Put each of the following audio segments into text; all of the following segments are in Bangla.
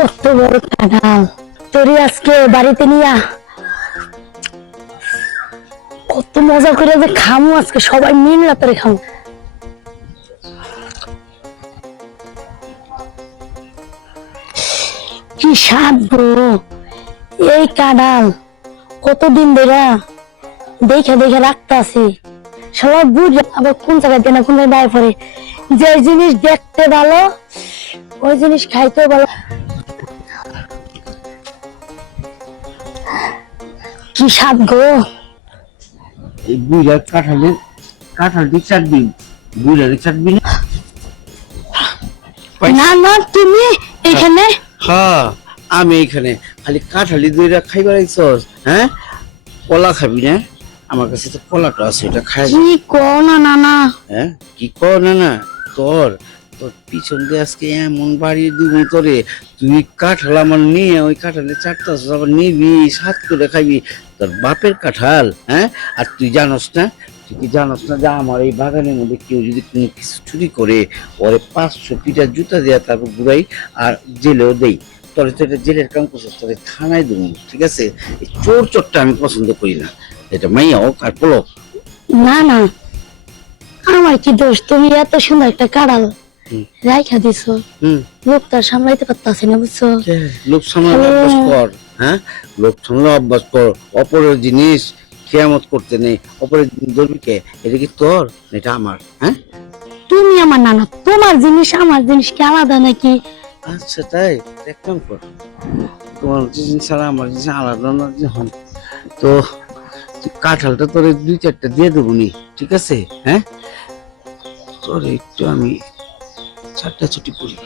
কত বড় কাঁঠাল তোরে আজকে বাড়িতে নিয়া কত মজা করে যে খামু আজকে সবাই মিলে তোরে খামু। কি স্বাদ গো এই কাঁঠাল, কতদিন ধরে দেখে দেখে রাখতাছি। সবাই বুঝে আবার কোন জায়গায় দেনা কোন জায়গায় দায় পড়ে। যে জিনিস দেখতে ভালো ওই জিনিস খাইতেও ভালো। কি স্বাদ গো। এই বুড়া কাঁঠাল দিয়ে চাটবি, বুড়া দিয়ে চাটবি না? না না তুমি এখানে? হ্যাঁ আমি এখানে খালি কাঁঠালি দুইটা খাইবার আইছস? হ্যাঁ কলা খাবি না? আমার কাছে তো কলাটা আছে, এটা খাই। কি কো না না না। হ্যাঁ কি কর না না, তোর তোর পিছন দিয়ে আজকে এমন বাড়ি দিব তোরে, তুই কাঁঠাল আমার নিয়ে ওই কাঁঠালে চারটাস আবার নিবি, সাত করে খাবি। তোর বাপের কাঁঠাল, হ্যাঁ? আর তুই জানোস না, তুই কি জানোস না যে আমার এই বাগানের মধ্যে কেউ যদি কোনো কিছু চুরি করে ওরে 500 পিটা জুতা দেয়া তারপর ঘুরাই আর জেলেও দেই। তোরে তো এটা জেলের কাম করছিস, তোরে থানায় দেবো, ঠিক আছে? এই চোর চোরটা আমি পছন্দ করি না, এটা মাইয়া হোক আর পলক। না না আমার কি দোষ, তুমি এত সুন্দর একটা কাঁঠাল রাইখা দিছো, লোকটা সামলাইতে পারতাছি না বুঝছো। লোক সামলানো অভ্যাস কর, হ্যাঁ লোক সামলানো অভ্যাস কর। অপরের জিনিস খেয়ামত করতে নেই, অপরের জিনিস ধরবি কে? এটা কি তোর, এটা আমার? হ্যাঁ তুমি আমার নানা, তোমার জিনিস আমার জিনিস কি আলাদা নাকি? আচ্ছা তাই, এক কাম কর, তোমার জিনিস আর আমার জিনিস আলাদা না যখন, তো তুই কাঁঠালটা তোর 2-4টা দিয়ে দেবো নি, ঠিক আছে? হ্যাঁ তোর একটু আমি 4টা ছুটি করি।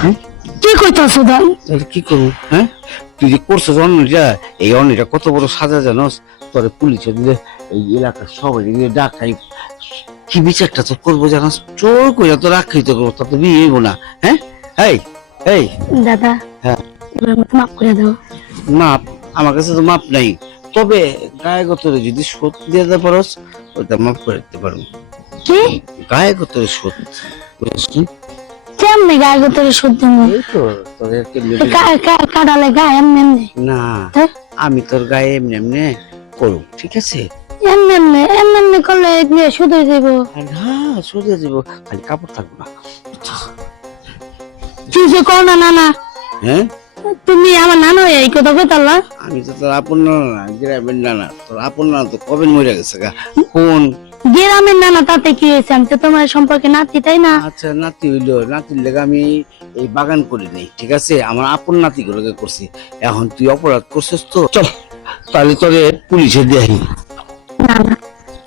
হ্যাঁ কি কইতাছো দাও? তাহলে কি করবো? হ্যাঁ তুই যে করছো অন্যটা, এই অন্যটা কত বড় সাজা জানোস? তোরে পুলিশে দিলে এই এলাকার সবাই ডাকাই কি বিচারটা তো করবো জানোস? চোর কইরা তো রাখাই তো করবো, তা তো বিয়ে হইব না। হ্যাঁ এই এই দাদা, হ্যাঁ এবার মতো মাফ করে দাও। মাপ? আমার কাছে তো মাপ নাই, তবে গায়ে গতরে যদি শোধ দিয়ে দিতে পারোস ওটা মাফ করে দিতে পারবো। কি গায়ে গতরে শোধ বুঝলি? কেমনে গায়ে গোতরে শুদ্ধ এই তো তোদের কাঁঠালে গায়ে এমনি এমনি? না আমি তোর গায়ে এমনি এমনি করব, ঠিক আছে? এমনি এমনি এমনি এমনি করলে নিয়ে শুধু দিব। হ্যাঁ সোজা দিব, খালি কাপড় থাকবো না। কি যে কও না নানা, হ্যাঁ তুমি আমার নানা হয়ে এই কথা কইতালা? আমি তো তোর আপন না, গ্রামের নানা। তোর আপন না তো কবে মরে গেছে গা। কোন গ্রামের নানা, তাতে কি হয়েছে? আমি তো তোমার সম্পর্কে নাতি, তাই না? আচ্ছা নাতি হইলো, নাতির লেগে আমি এই বাগান করি নাই, ঠিক আছে? আমার আপন নাতি গুলোকে করছি। এখন তুই অপরাধ করছিস তো, চল তাহলে তোরে পুলিশে দিয়ে আহি। না না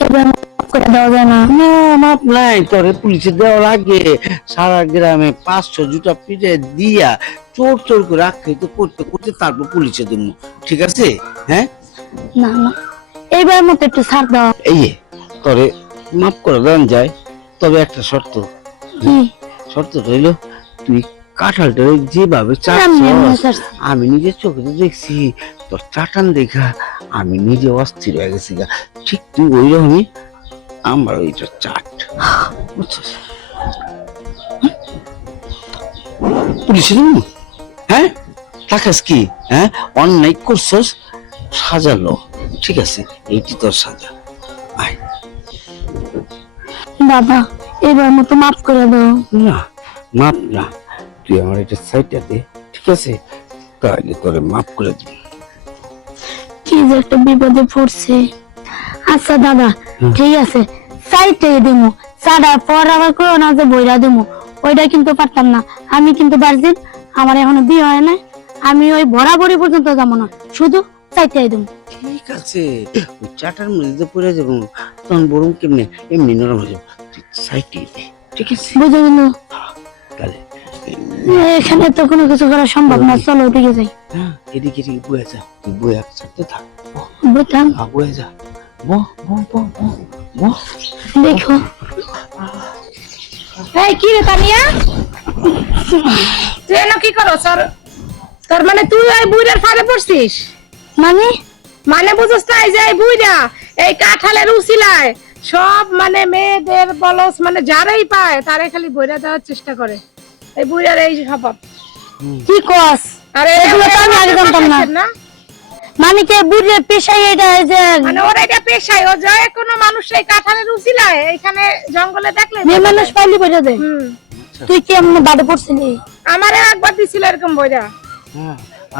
এবার মাফ করে দেওয়া যায় না? না মাপ নাই, তোরে পুলিশে দেওয়া লাগে। সারা গ্রামে 500 জুতা পিটে দিয়া চোর চোর করে আখ্যায়িত করতে করতে তারপর পুলিশে দেবো, ঠিক আছে? হ্যাঁ না না এবার মতো একটু ছাড় দাও। এই যে, তোরে মাফ করে দেন যায়, তবে একটা শর্ত। কি? শর্ত রইল তুই কাঁঠালটা যেভাবে এমনি এমনি চাটছস, ছাড়ছি। আমি নিজের চোখে তো দেখছি, তোর চাটান দেখা আমি নিজে অস্থির হয়ে গেছি গা। ঠিক তুই ওই রকমই আমার ওইটা চাট, বুঝছস? পুলিশে দেবো? হ্যাঁ তাকাস কি? হ্যাঁ অন্যায় করছস, সাজালো, ঠিক আছে? এইটি তোর সাজা। আয় দাদা এবার মতো মাফ করে দাও। না মাপ না, তুই আমার এটা সাইডটা দে, ঠিক আছে? তাহলে তোরে মাফ করে দিবি। কি যে একটা বিপদে পড়ছে। আচ্ছা দাদা ঠিক আছে, সাইডটাই দিমু, সাদা পর আবার করো না যে বইরা দিমু, ওইটা কিন্তু পারতাম না। আমি কিন্তু ভার্জিন, আমার এখনো বিয়ে হয় না। আমি ওই বরাবরই পর্যন্ত যাবো না, শুধু সাইডটাই দিমু। ঠিক আছে, ওই চাটার মধ্যে পড়ে যাবো, তখন বরং কেমনে এমনি নরম হয়ে যাবো। তুই সাইডে দে, ঠিক আছে? বুঝে কিন্তু তাহলে এখানে তো কোনো কিছু করা সম্ভব না, চলো ওদিকে যাই। হ্যাঁ এদিকে এদিকে বয়ে যা, তুই বয়ে একসাথে থাক, বুঝলাম, বয়ে যা, বহ বহ বহ বহ বহ। দেখো। এই কি রে তানিয়া, তুই এনে কি করো স্যার? তোর মানে তুই ওই বুইড়ার ফাঁদে পড়ছিস? মানে মানে বুঝছ না, এই যে এই বুইড়া এই কাঁঠালের উছিলায় সব মানে মেয়েদের বলস মানে যারাই পায় তারে খালি বইরা দেওয়ার চেষ্টা করে। এই বুইড়ার এই স্বভাব। কি কস? আরে এগুলো তো আমি আগে জানতাম না। না মানে কি বুঝলে পেশাই এটা যে মানে ওরা এটা পেশায় ও যায় কোনো মানুষ এই কাঁঠালের উচিলায় এখানে জঙ্গলে দেখলে মেয়ে মানুষ পাইলি বইটা দে। হুম তুই কি এমন বাড়ি পড়ছিলি? আমারে একবার দিছিল এরকম বইরা হ্যাঁ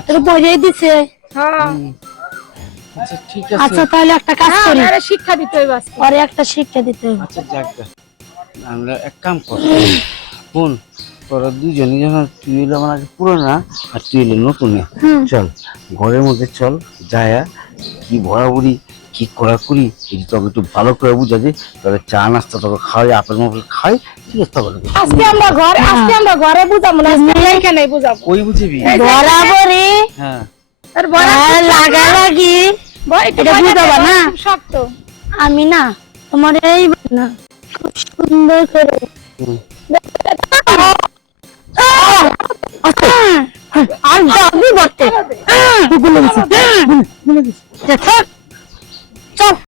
তোর বইটাই দিছে। হ্যাঁ আচ্ছা ঠিক আচ্ছা আছে। তাহলে একটা কাজ হ্যাঁ করি, আরে শিক্ষা দিতে হইব আজকে। পরে একটা শিক্ষা দিতে হবে। আচ্ছা যাক গে। আমরা এক কাম কর বোন, তোরা দুজনে যখন তুই হলো আমার আগে পুরোনা আর তুই হলো নতুন, চল ঘরের মধ্যে চল যায়া কি ভরাভরি কি করি এই তোকে একটু ভালো করে বুঝা যে তবে চা নাস্তা তোকে খাওয়াই আপেল মাপেল খাই, ঠিক আছে তবে আজকে আমরা ঘরে বুঝাবো না, আজকে আমরা এখানেই বুঝাবো। কই বুঝিবি? বরাবরই হ্যাঁ আর বড় লাগালাগি বইটা এটা বুঝাবা না? খুব শক্ত। আমি না তোমার এই না খুব সুন্দর করে হুম। আর যাবি বটে চল